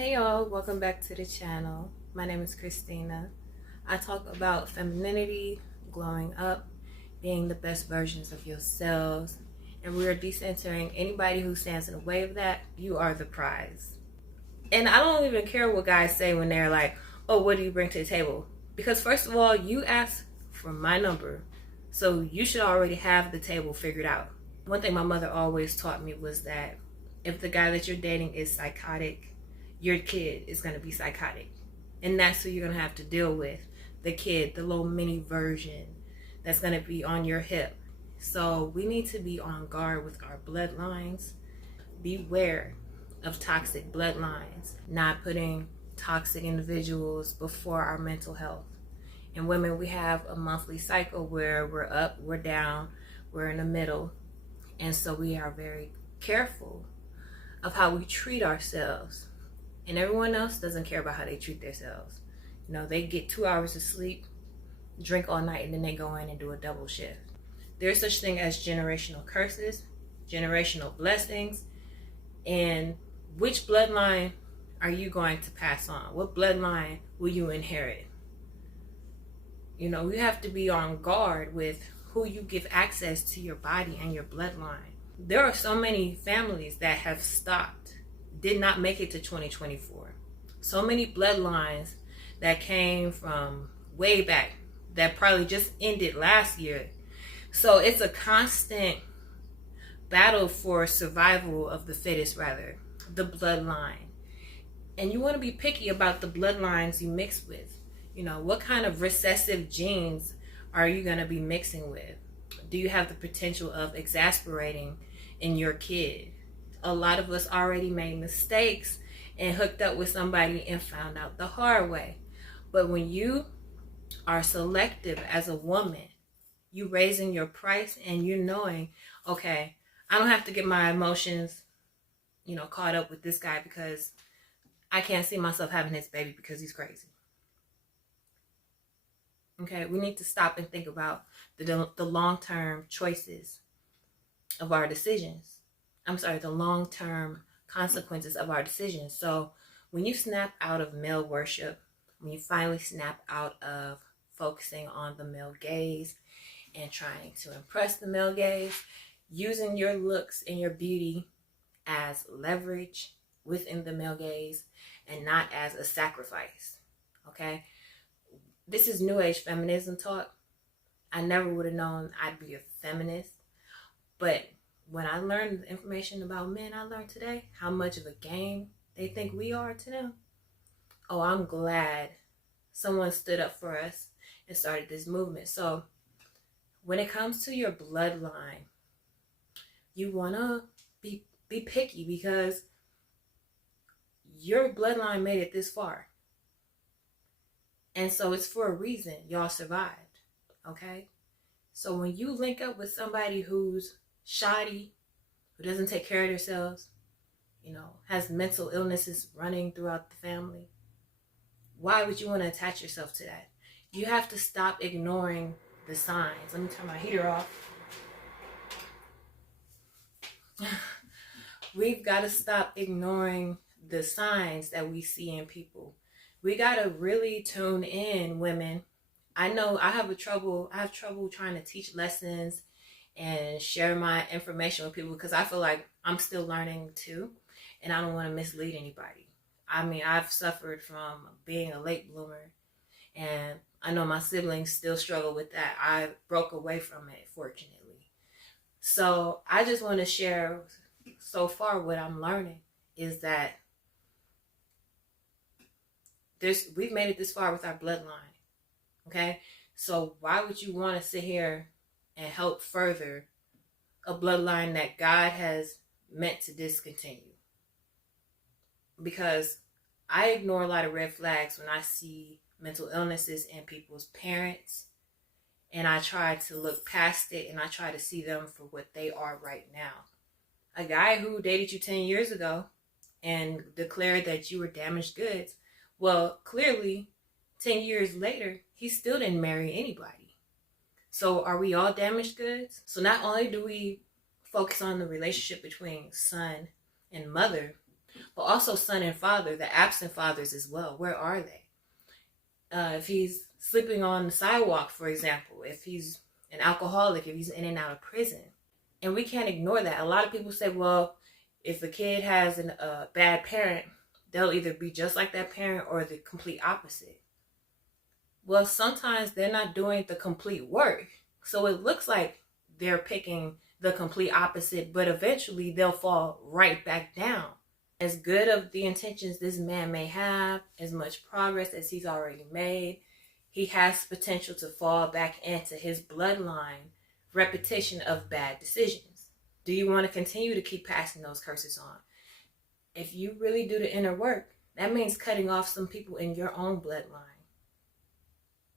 Hey y'all, welcome back to the channel. My name is Christina. I talk about femininity, glowing up, being the best versions of yourselves, and we are decentering anybody who stands in the way of that. You are the prize. And I don't even care what guys say when they're like, oh, what do you bring to the table? Because first of all, you asked for my number, so you should already have the table figured out. One thing my mother always taught me was that if the guy that you're dating is psychotic, your kid is going to be psychotic. And that's who you're going to have to deal with. The kid, the little mini version that's going to be on your hip. So we need to be on guard with our bloodlines. Beware of toxic bloodlines, not putting toxic individuals before our mental health. And women, we have a monthly cycle where we're up, we're down, we're in the middle. And so we are very careful of how we treat ourselves. And everyone else doesn't care about how they treat themselves. You know, they get 2 hours of sleep, drink all night, and then they go in and do a double shift. There's such thing as generational curses, generational blessings, and which bloodline are you going to pass on? What bloodline will you inherit? You know, you have to be on guard with who you give access to your body and your bloodline. There are so many families that have stopped, did not make it to 2024. So many bloodlines that came from way back that probably just ended last year. So it's a constant battle for survival of the fittest, rather, the bloodline. And you want to be picky about the bloodlines you mix with. You know, what kind of recessive genes are you going to be mixing with? Do you have the potential of exasperating in your kid? A lot of us already made mistakes and hooked up with somebody and found out the hard way. But when you are selective as a woman, you raising your price and you knowing, okay, I don't have to get my emotions, caught up with this guy because I can't see myself having his baby because he's crazy. Okay, we need to stop and think about the long-term choices of our decisions. The long-term consequences of our decisions. So when you snap out of male worship, when you finally snap out of focusing on the male gaze and trying to impress the male gaze, using your looks and your beauty as leverage within the male gaze and not as a sacrifice, okay? This is New Age Feminism talk. I never would have known I'd be a feminist, but when I learned information about men, I learned today how much of a game they think we are to them. Oh, I'm glad someone stood up for us and started this movement. So when it comes to your bloodline, you want to be picky because your bloodline made it this far. And so it's for a reason. Y'all survived, okay? So when you link up with somebody who's shoddy, who doesn't take care of themselves, has mental illnesses running throughout the family, why would you want to attach yourself to that? You have to stop ignoring the signs. Let me turn my heater off. We've got to stop ignoring the signs that we see in people. We got to really tune in, women. I know I have trouble trying to teach lessons and share my information with people because I feel like I'm still learning too, and I don't want to mislead anybody. I mean, I've suffered from being a late bloomer, and I know my siblings still struggle with that. I broke away from it, fortunately. So I just want to share so far what I'm learning is that we've made it this far with our bloodline, okay? So why would you want to sit here and help further a bloodline that God has meant to discontinue? Because I ignore a lot of red flags when I see mental illnesses in people's parents, and I try to look past it and I try to see them for what they are right now. A guy who dated you 10 years ago and declared that you were damaged goods, well, clearly 10 years later, he still didn't marry anybody. So are we all damaged goods? So not only do we focus on the relationship between son and mother, But also son and father, the absent fathers as well. Where are they? If he's sleeping on the sidewalk, for example, if he's an alcoholic, if he's in and out of prison. And we can't ignore that. A lot of people say, well, if a kid has a bad parent, they'll either be just like that parent or the complete opposite. Well, sometimes they're not doing the complete work. So it looks like they're picking the complete opposite, but eventually they'll fall right back down. As good of the intentions this man may have, as much progress as he's already made, he has potential to fall back into his bloodline repetition of bad decisions. Do you want to continue to keep passing those curses on? If you really do the inner work, that means cutting off some people in your own bloodline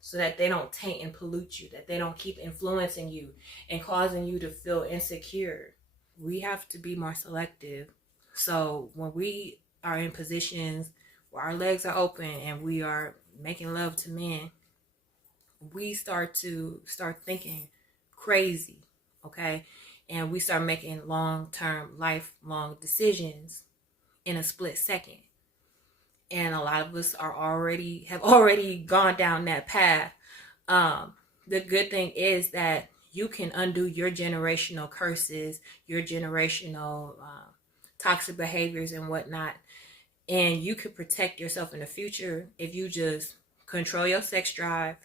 so that they don't taint and pollute you, that they don't keep influencing you and causing you to feel insecure. We have to be more selective. So when we are in positions where our legs are open and we are making love to men, we start thinking crazy, okay? And we start making long-term, lifelong decisions in a split second. And a lot of us have already gone down that path. The good thing is that you can undo your generational curses, your generational toxic behaviors and whatnot, and you could protect yourself in the future if you just control your sex drive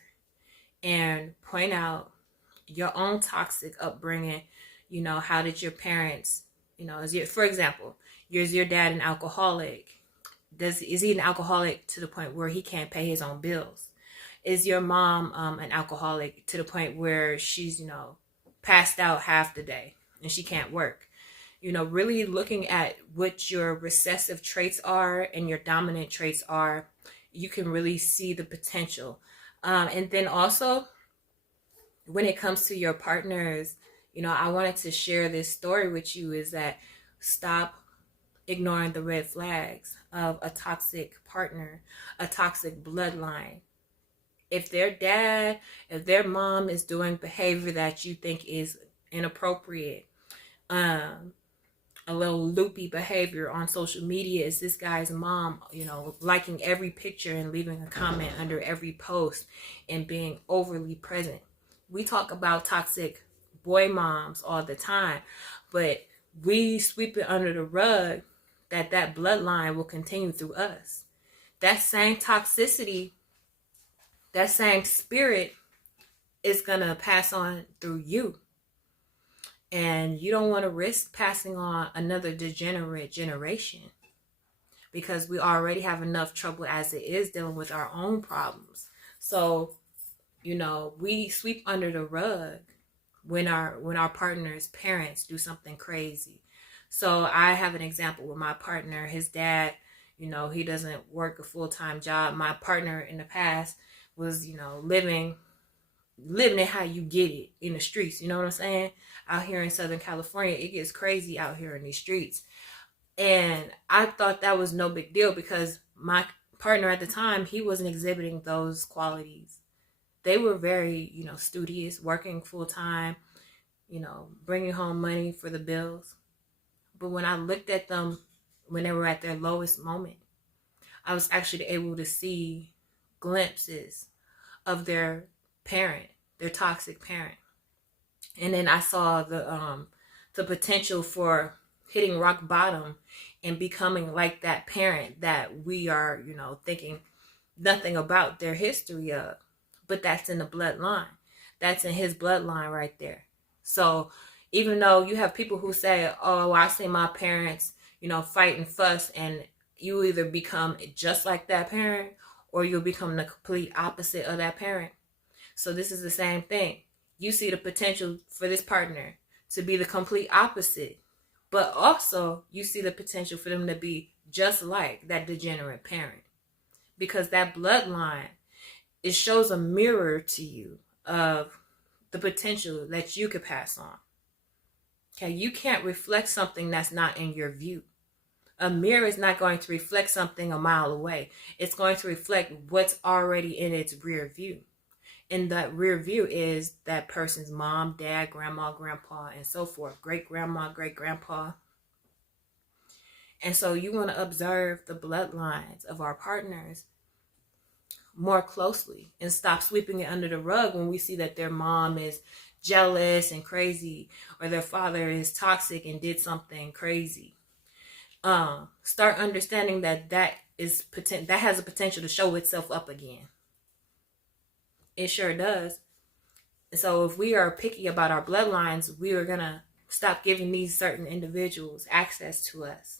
and point out your own toxic upbringing. You know, how did your parents, for example, is your dad an alcoholic? Is he an alcoholic to the point where he can't pay his own bills? Is your mom an alcoholic to the point where she's, passed out half the day and she can't work? Really looking at what your recessive traits are and your dominant traits are, you can really see the potential. And then also, when it comes to your partners, I wanted to share this story with you, is that stop ignoring the red flags of a toxic partner, a toxic bloodline. If their mom is doing behavior that you think is inappropriate, a little loopy behavior on social media, is this guy's mom, liking every picture and leaving a comment under every post and being overly present. We talk about toxic boy moms all the time, but we sweep it under the rug that bloodline will continue through us. That same toxicity, that same spirit is going to pass on through you. And you don't want to risk passing on another degenerate generation, because we already have enough trouble as it is dealing with our own problems. So, we sweep under the rug when our partner's parents do something crazy. So I have an example with my partner. His dad, he doesn't work a full-time job. My partner in the past was, living it how you get it in the streets. You know what I'm saying? Out here in Southern California, it gets crazy out here in these streets. And I thought that was no big deal because my partner at the time, he wasn't exhibiting those qualities. They were very, studious, working full-time, bringing home money for the bills. But when I looked at them when they were at their lowest moment, I was actually able to see glimpses of their parent, their toxic parent. And then I saw the potential for hitting rock bottom and becoming like that parent that we are, thinking nothing about their history of. But that's in the bloodline. That's in his bloodline right there. So even though you have people who say, oh, I see my parents, fight and fuss, and you either become just like that parent or you'll become the complete opposite of that parent. So this is the same thing. You see the potential for this partner to be the complete opposite, but also you see the potential for them to be just like that degenerate parent, because that bloodline, it shows a mirror to you of the potential that you could pass on. Okay, you can't reflect something that's not in your view. A mirror is not going to reflect something a mile away. It's going to reflect what's already in its rear view. And that rear view is that person's mom, dad, grandma, grandpa, and so forth. Great grandma, great grandpa. And so you want to observe the bloodlines of our partners more closely and stop sweeping it under the rug when we see that their mom is jealous and crazy, or their father is toxic and did something crazy. Start understanding that has a potential to show itself up again. It sure does. So if we are picky about our bloodlines, we are gonna stop giving these certain individuals access to us.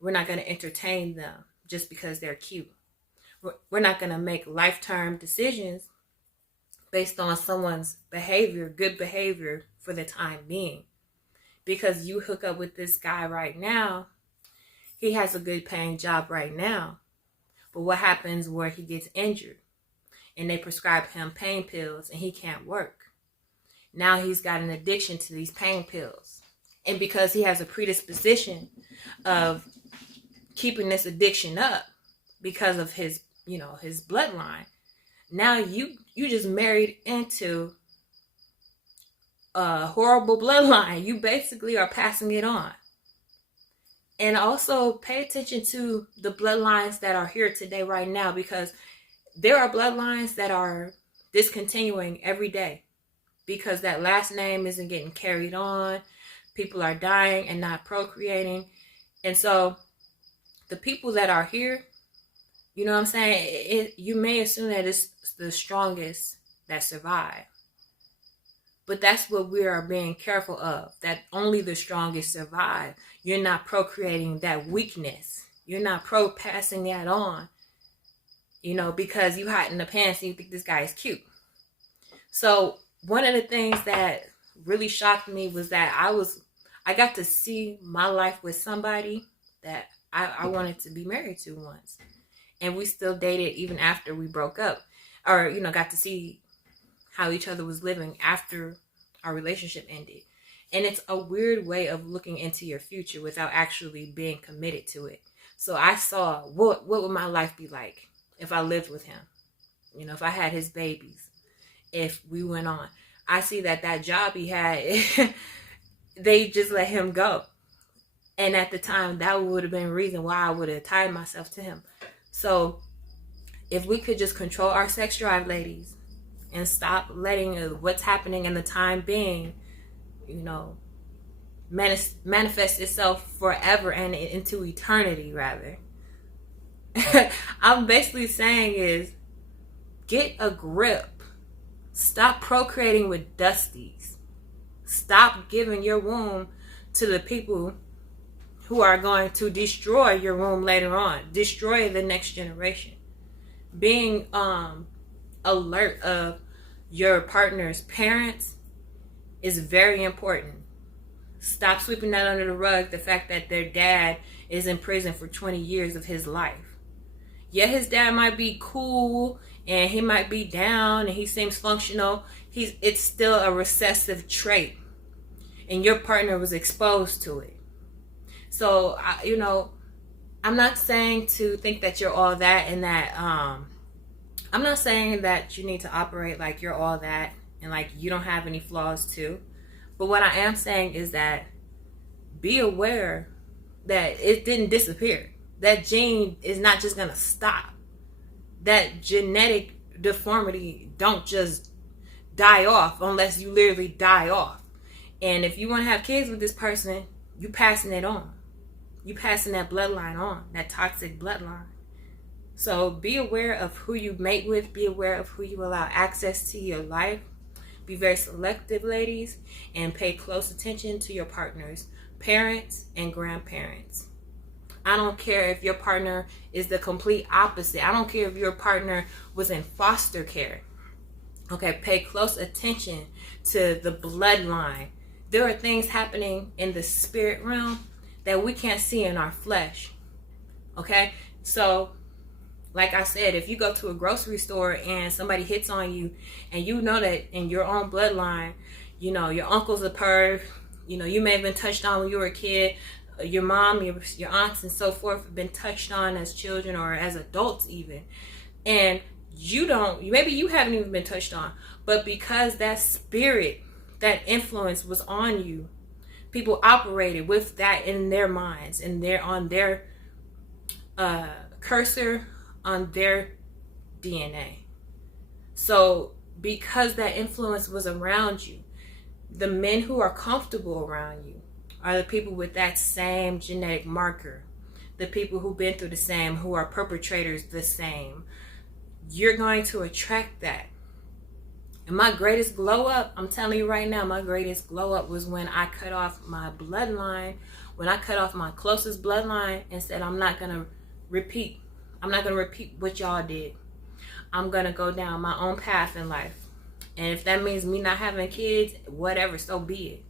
We're not gonna entertain them just because they're cute. We're not gonna make lifetime decisions based on someone's behavior, good behavior for the time being. Because you hook up with this guy right now, he has a good paying job right now. But what happens where he gets injured and they prescribe him pain pills and he can't work? Now he's got an addiction to these pain pills. And because he has a predisposition of keeping this addiction up because of his bloodline, now you just married into a horrible bloodline. You basically are passing it on. And also pay attention to the bloodlines that are here today right now, because there are bloodlines that are discontinuing every day because that last name isn't getting carried on. People are dying and not procreating. And so the people that are here, you know what I'm saying? You may assume that it's the strongest that survive. But that's what we are being careful of, that only the strongest survive. You're not procreating that weakness. You're not passing that on, because you hot in the pants and you think this guy is cute. So one of the things that really shocked me was that I got to see my life with somebody that I wanted to be married to once. And we still dated even after we broke up, or, got to see how each other was living after our relationship ended. And it's a weird way of looking into your future without actually being committed to it. So I saw what would my life be like if I lived with him, if I had his babies, if we went on. I see that job he had, they just let him go. And at the time, that would have been a reason why I would have tied myself to him. So if we could just control our sex drive, ladies, and stop letting what's happening in the time being, manifest itself forever and into eternity, rather. I'm basically saying is, get a grip. Stop procreating with dusties. Stop giving your womb to the people who are going to destroy your womb later on, destroy the next generation. Being alert of your partner's parents is very important. Stop sweeping that under the rug, the fact that their dad is in prison for 20 years of his life. Yeah, his dad might be cool and he might be down and he seems functional. It's still a recessive trait, and your partner was exposed to it. So, I'm not saying to think that you're all that and that, I'm not saying that you need to operate like you're all that and like you don't have any flaws too. But what I am saying is that be aware that it didn't disappear. That gene is not just going to stop. That genetic deformity don't just die off unless you literally die off. And if you want to have kids with this person, you passing it on. You passing that bloodline on, that toxic bloodline. So be aware of who you mate with. Be aware of who you allow access to your life. Be very selective, ladies, and pay close attention to your partner's parents and grandparents. I don't care if your partner is the complete opposite. I don't care if your partner was in foster care. Okay, pay close attention to the bloodline. There are things happening in the spirit realm that we can't see in our flesh. Okay, so like I said, if you go to a grocery store and somebody hits on you and you know that in your own bloodline, your uncle's a perv, you may have been touched on when you were a kid, your mom, your aunts and so forth have been touched on as children or as adults even. And maybe you haven't even been touched on, but because that spirit, that influence was on you, People operated with that in their minds, and they're on their cursor, on their DNA. So because that influence was around you, the men who are comfortable around you are the people with that same genetic marker, the people who've been through the same, who are perpetrators the same. You're going to attract that. And my greatest glow up, I'm telling you right now, my greatest glow up was when I cut off my bloodline, when I cut off my closest bloodline and said, I'm not going to repeat what y'all did. I'm going to go down my own path in life. And if that means me not having kids, whatever, so be it.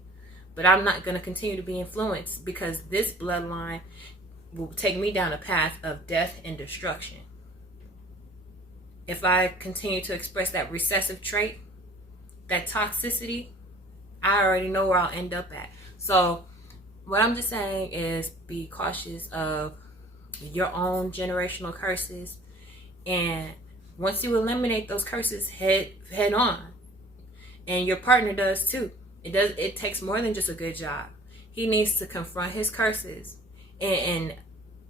But I'm not going to continue to be influenced, because this bloodline will take me down a path of death and destruction. If I continue to express that recessive trait, that toxicity, I already know where I'll end up at. So what I'm just saying is, be cautious of your own generational curses. And once you eliminate those curses head on, and your partner does too, it takes more than just a good job. He needs to confront his curses, and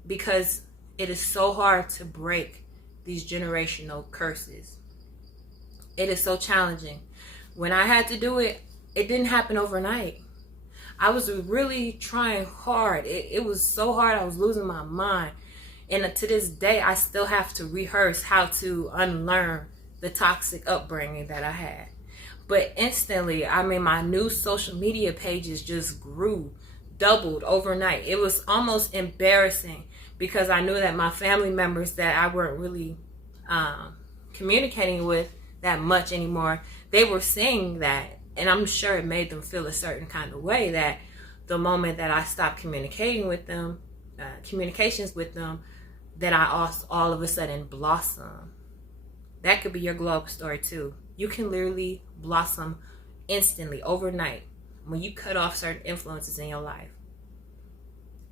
because it is so hard to break these generational curses. It is so challenging. When I had to do it, it didn't happen overnight. I was really trying hard. It was so hard, I was losing my mind. And to this day, I still have to rehearse how to unlearn the toxic upbringing that I had. But instantly, my new social media pages just grew, doubled overnight. It was almost embarrassing, because I knew that my family members that I weren't really communicating with that much anymore, they were seeing that. And I'm sure it made them feel a certain kind of way, that the moment that I stopped communications with them, that I all of a sudden blossom. That could be your glow up story too. You can literally blossom instantly, overnight, when you cut off certain influences in your life.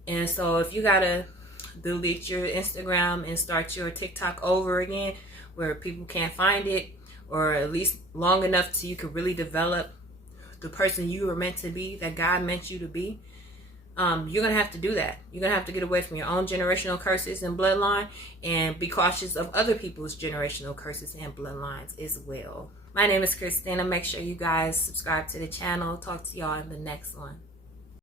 And so if you gotta delete your Instagram and start your TikTok over again, where people can't find it, or at least long enough so you can really develop the person you were meant to be, that God meant you to be, you're gonna have to do that. You're gonna have to get away from your own generational curses and bloodline, and be cautious of other people's generational curses and bloodlines as well. My name is Christina. Make sure you guys subscribe to the channel. Talk to y'all in the next one.